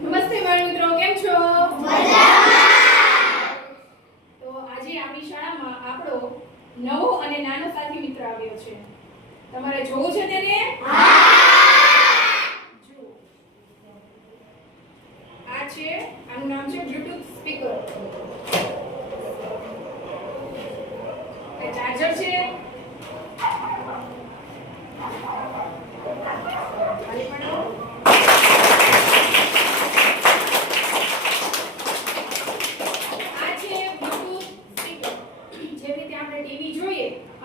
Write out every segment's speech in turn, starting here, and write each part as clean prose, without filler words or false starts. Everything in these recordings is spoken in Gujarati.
નમસ્તે બાળ મિત્રો, કેમ છો? મજામાં. તો આજે આપણી શાળામાં આપણો નવો અને નાનો સાથી મિત્ર આવ્યો છે. તમારે જોવું છે તેને? જુઓ. આ છે, આનું નામ છે બ્લૂટૂથ સ્પીકર. આ ચાર્જર છે. ખાલી પડો.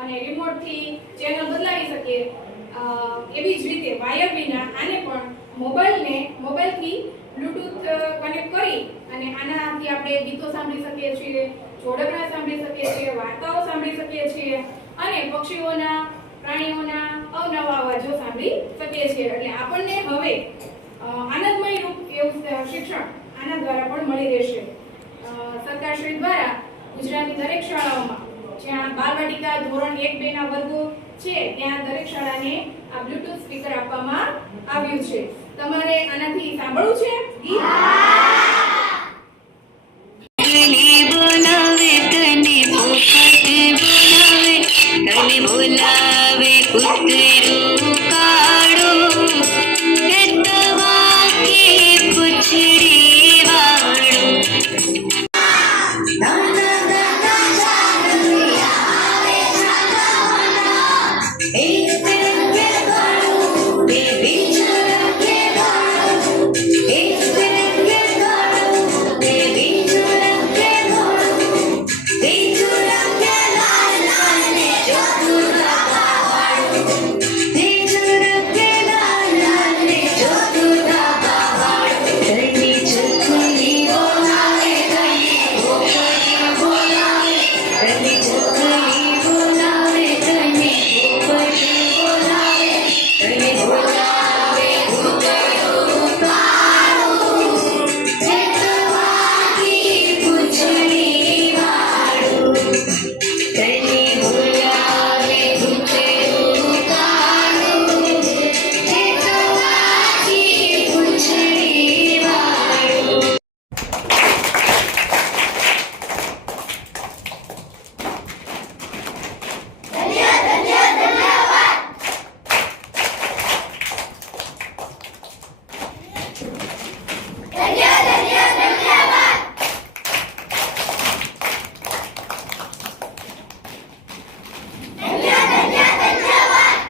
અને રિમોટ થી ચેનલ બદલાવી શકીએ એવી જ રીતે વાયર વિના આને પણ મોબાઈલ થી બ્લૂટૂથ કનેક્ટ કરી અને આનાથી આપણે ગીતો સાંભળી શકીએ છીએ, જોડકણા સાંભળી શકીએ છીએ, વાર્તાઓ સાંભળી શકીએ છીએ અને પક્ષીઓના, પ્રાણીઓના અવનવા અવાજો સાંભળી શકીએ છીએ. એટલે આપણને હવે આનંદમય રૂપ એવું શિક્ષણ આના દ્વારા પણ મળી રહેશે. સરકારશ્રી દ્વારા ગુજરાતની દરેક શાળાઓમાં જ્યાં બાલવાટિકા ધોરણ 1-2 ના વર્ગો છે ત્યાં દરેક શાળાને આ બ્લૂટૂથ સ્પીકર આપવામાં આવ્યું છે. તમારે આનાથી સાંભળવું છે ગીત?